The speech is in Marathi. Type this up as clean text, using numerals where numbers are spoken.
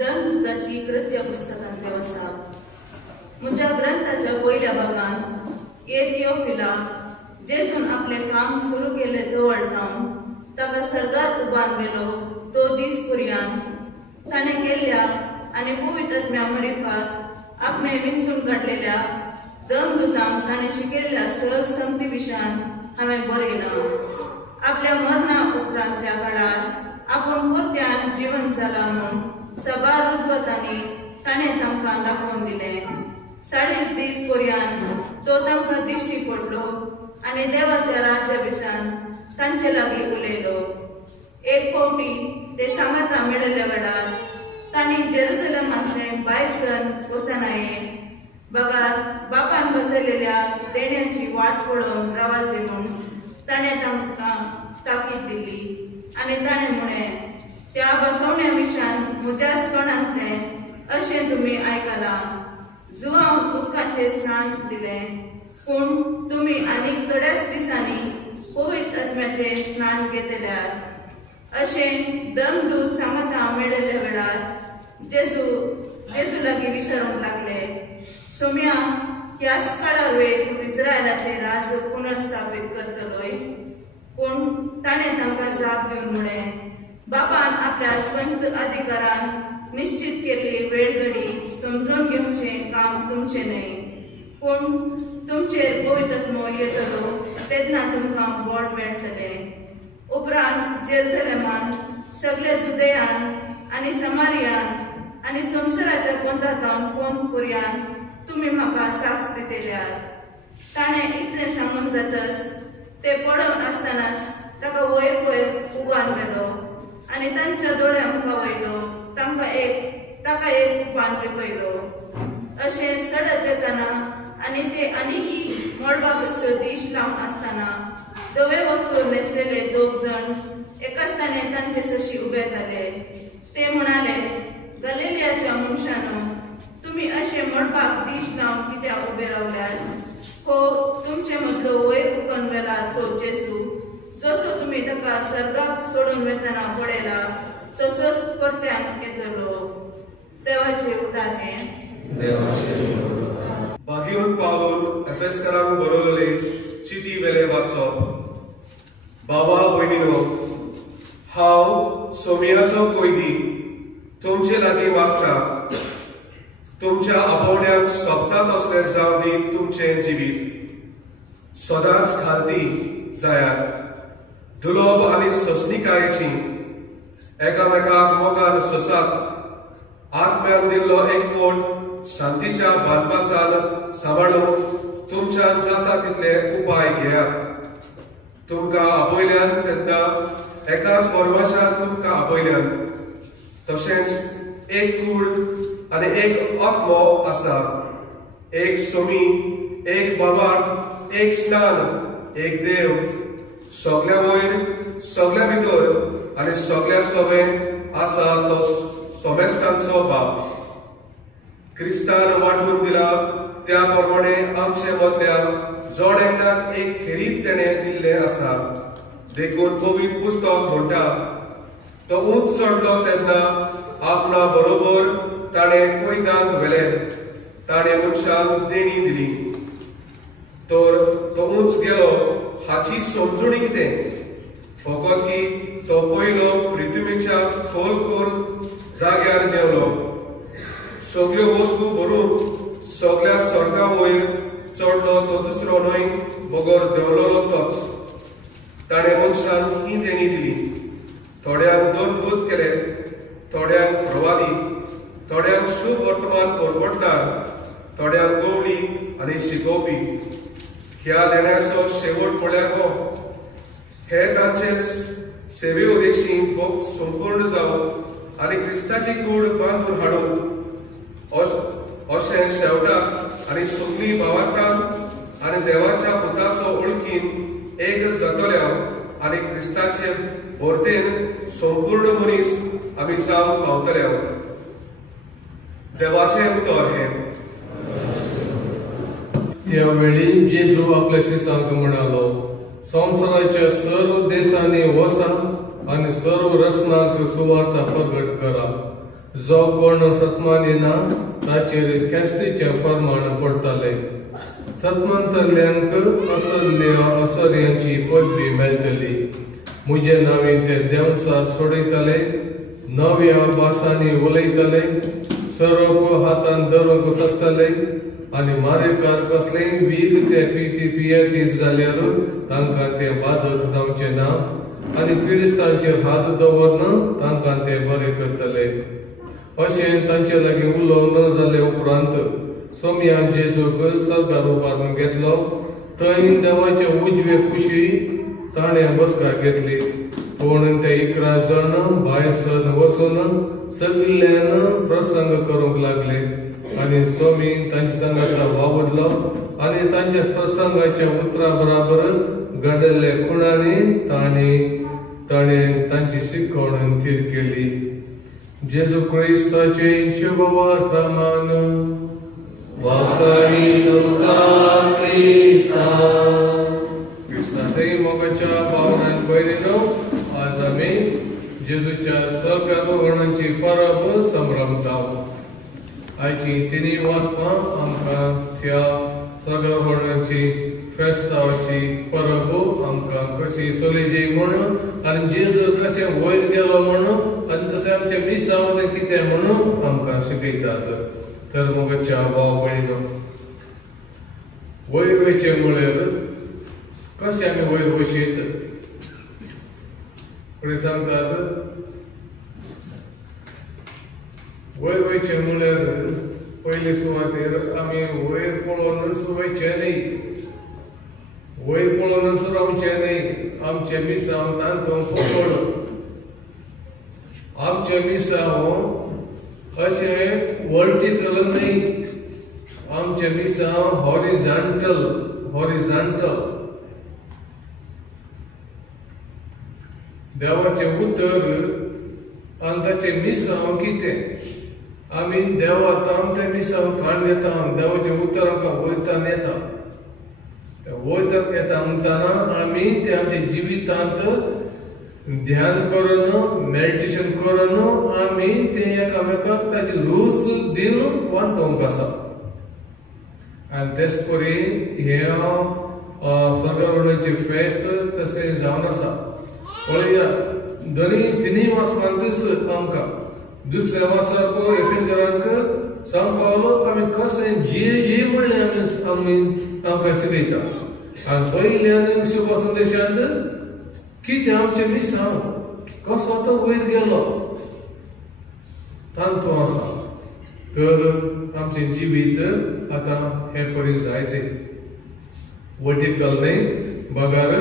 धर्मदूताची कृत्य पुस्तकांतले वसाप. म्हज्या ग्रंथाच्या पयल्या भागांत थियोफिला जेसून आपले काम सुरू केले दवळटावन ताका सर्गार उबान गेलो तो दीस पर्यंत ताणें केल्ल्या आनी पवित्र आत्म्या मरिफात आपणे विंचून काडलेल्या धर्मदूतांक ताणें शिकयल्ल्या सर संगती विशयान हांवें बरयलां. आपल्या मरणा उपरांतल्या काळार आपूण परत्यान जिवंत जाला म्हूण सभा रुजवतांनी ताणें तांकां दाखोवन दिलें. 40 दीस पर्यंत तो तांकां दिश्टी पडलो आनी देवाच्या राज्याभिशान तांचे लागीं उलयलो. एक फावटी ते सांगाता मेळिल्ल्या वेळार तांणी जेरुसलेमांतले भायर सर वचनाये बगार बापान बसयलेल्या देण्याची वाट पळोवन रावाजे म्हूण ताणें तांकां ताकीद दिली आनी ताणें म्हळें, त्या बसवण्या विशयान म्हज्याच तोंडांतलें अशें तुमी आयकलां. जुवांक उदकाचें स्नान दिलें, पूण तुमी आनीक थोड्याच दिसांनी पवित्र आत्म्याचें स्नान घेतल्यात. अशें धर्मदूत सांगाता मेळिल्ल्या वेळार जेजू लागीं विचारूंक लागले, सोम्या, ह्याच काळार तूं इस्रायलाचें राज पुनर्स्थापीत करतलोय? पूण ताणें तांकां जाप दिवन म्हळें, बापान आपल्या स्वंत अधिकारान निश्चित केल्ली वेळघडी समजून घेवचें काम तुमचें न्हय, पूण तुमचेर पवित्र आत्मो येतलो तेन्ना तुमकां बोड मेळटलें. उपरांत जेरुसलेमांत सगळे जुदेयान आनी समारियान आनी संवसाराच्या पंथातावन पोंद पर्यंत तुमी म्हाका साक्ष दितल्यात. ताणें इतलें सांगून जातच ते पडोवन आसतनाच ताका वयर उबान गेलो आनी तांच्या दोळ्यांक पावयलो. ताका एक उपान लिपयलो. अशें सडत येतना आनी ते आनीक मळबाक दीश लावन आसतना धवे वस्त्र न्हेसलेले 2 जाण एका स्थानार तांचे सशी उबे जाले. ते म्हणाले, गलिलियाच्या मनशांनो, तुमी अशे मळबाक दीश लावन कित्याक उबे रावल्यात? हो, तुमचे मदलो वयर उखून गेला तो जेजू, जसो तुमी ताका सर्गाक सोडून वेतना पळयला तसोच परत्यान येतलो. देवाचे उतार हें. भागीवन पावलोन एफेसकारांक बरोवलेली चिठी वेले वाचप. बाबा भयणीनो, हांव सोमियाचो कैदी तुमचे लागीं मागता, तुमच्या आपोवण्यांक सोबता तसलें जावं दी तुमचें जिवीत. सदांच खालती जायात, दुलोब आनी सोंसणीकायेची, एकामेकाक मोगान सोसात, आत्म्यान दिल्लो एकवट शांतीच्या बानपासान सांबाळून तुमच्यान जाता तितले उपाय घेयात. तुमकां आपयल्यान तेन्ना एकाच परमेशान तुमकां आपयल्यान, तशेंच एक कूड आनी एक आत्मो आसा, एक सोमी, एक बाबार्थ, एक स्नान, एक देव, सगळ्या वयर, सगळ्या भितर आनी सगळ्या सोबे आसा तो सोमेस्तांचो बाप. क्रिस्तान वांटून दिला त्या प्रमाणे आमचे मदल्या जोड एकल्याक एक खेरीत तेणें दिल्लें आसा. देखून पवित्र पुस्तक म्हणटा, तो उंच चडलो तेन्ना आपणा बरोबर ताणें कोयदांक व्हेलें, ताणें मनशांक देणी दिली. तर तो उंच गेलो हाची समजुणी कितें? फकत की तो पयलो पृथ्वीच्या खोल जाग्यार देंवलो. सगळ्यो वस्तू भरून सगळ्या स्वर्गा वयर चडलो तो दुसरो न्हय, बगर देंवलोलो तोच. ताणें मनशांक ही देणी दिली. थोड्यांक दूत केले, थोड्यांक प्रवादी, थोड्यांक शुभ वर्तमान परवडणार, थोड्यांक गवळी आनी शिकोवपी. ह्या देण्याचो शेवट म्हळ्यार हो, हे तांचे सेवे उदेशी भोग संपूर्ण जावं आनी क्रिस्ताची कूड बांदून हाडूं. अशें शेवटाक आनी सगळीं भावार्थान आनी देवाच्या पुताचो वळखीन एक जातल्या आनी क्रिस्ताचे भोरतेन संपूर्ण मनीस आमी जावन पावतले. देवाचे उतर हें. त्या वेळी जेजू आपल्या शिष्यांक म्हणालो, संवसाराच्या सर्व देशांनी वचा आनी सर्व रचनाक सुवार्ता प्रगट करा. जो कोण सत्मानिना ताचेर ख्यास्तीचे फर्माण पडतले. सत्मांतल्यांक असर्यांची पदवी मेळटली. म्हजे नांवी ते देंवचार सोडयतले, नव्या भासांनी उलयतले, सरप हातान धरूंक शकतले आनी मारेकार कसलेय वीग ते पियेतीत जाल्यार तांकां ते बाधक जावचे ना आनी पिडिस्तांचेर हात दवरन तांकां ते बरे करतले. अशें तांचे लागीं उलोव न जाले उपरांत सोम्यान जेजूक सरकार उबारून घेतलो. थंय देवाचे उजवे कुशी ताणें बसका घेतली. पूण ते 11 जण भायर सर वचून सगळ्यान प्रसंग करूंक लागले आनी सोमी तांचे सांगात वावुरलो आनी तांच्या प्रसंगाच्या उतरा बराबर घडले खुणांनी ताणें तांची शिकवण थीर केली. जेजू क्रिस्ताचे शुभ वर्तमान. वाकडी तुका क्रिस्ता. क्रिस्तांतय मोगाच्या भावनान पयलीनो आज आमी जेजूच्या स्वर्गारोहणाची परब संभ्रमता. आयची तिनी वाचपां आमकां त्या स्वर्गारोहणाची फेस्तावाची परब आमकां कशी चलयची म्हणून आनी जेजू कशें वयर गेलो म्हणून आनी तशें आमचे मिसांव तें कितें म्हणून आमकां शिकयतात. तर मोगाच्या भाव भयणीनो, वयर वयचे म्हळ्यार कशें आमी वयर वचीत फुडें सांगतात. वयर वयचे म्हळ्यार पयले सुवातेर आमी वयर पळोवनूच वयचे न्ही. वयर पळोवनूच रावचे न्ही. आमचे मिसांव तांतूंक पकड. आमचे मिसांव अशें वर्टिकल न्ही. आमचे मिसांव हॉरिझॉन्टल. देवाचे उतर आनी ताचे मिसांव कितें. आमी देवातां ते मिसांव काडून येता. देवाचे उतर आमकां वयतान येता. वयतान येता म्हणटाना आमी ते आमच्या जिवितांत ध्यान करून मेडिटेशन करून आमी ते एकामेकाक ताचे रूच दिवन वांटोवंक आसा. आनी तेच परी हे स्वर्गारोहणाची फेस्त तशें जावन आसा. पळया तिनी वाचपांतूच आमकां दुसऱ्या वर्साक एफेंजरांक सांगपावलो आमी कशें जी म्हणलें आमी आमकां शिकयता. आनी पयल्यान शुभ संदेशांत कितें आमचे मिसांव कसो तो वयर गेलो तांतू आसा. तर आमचे जिवीत आतां हे परी जायचे वर्टिकल न्ही बगार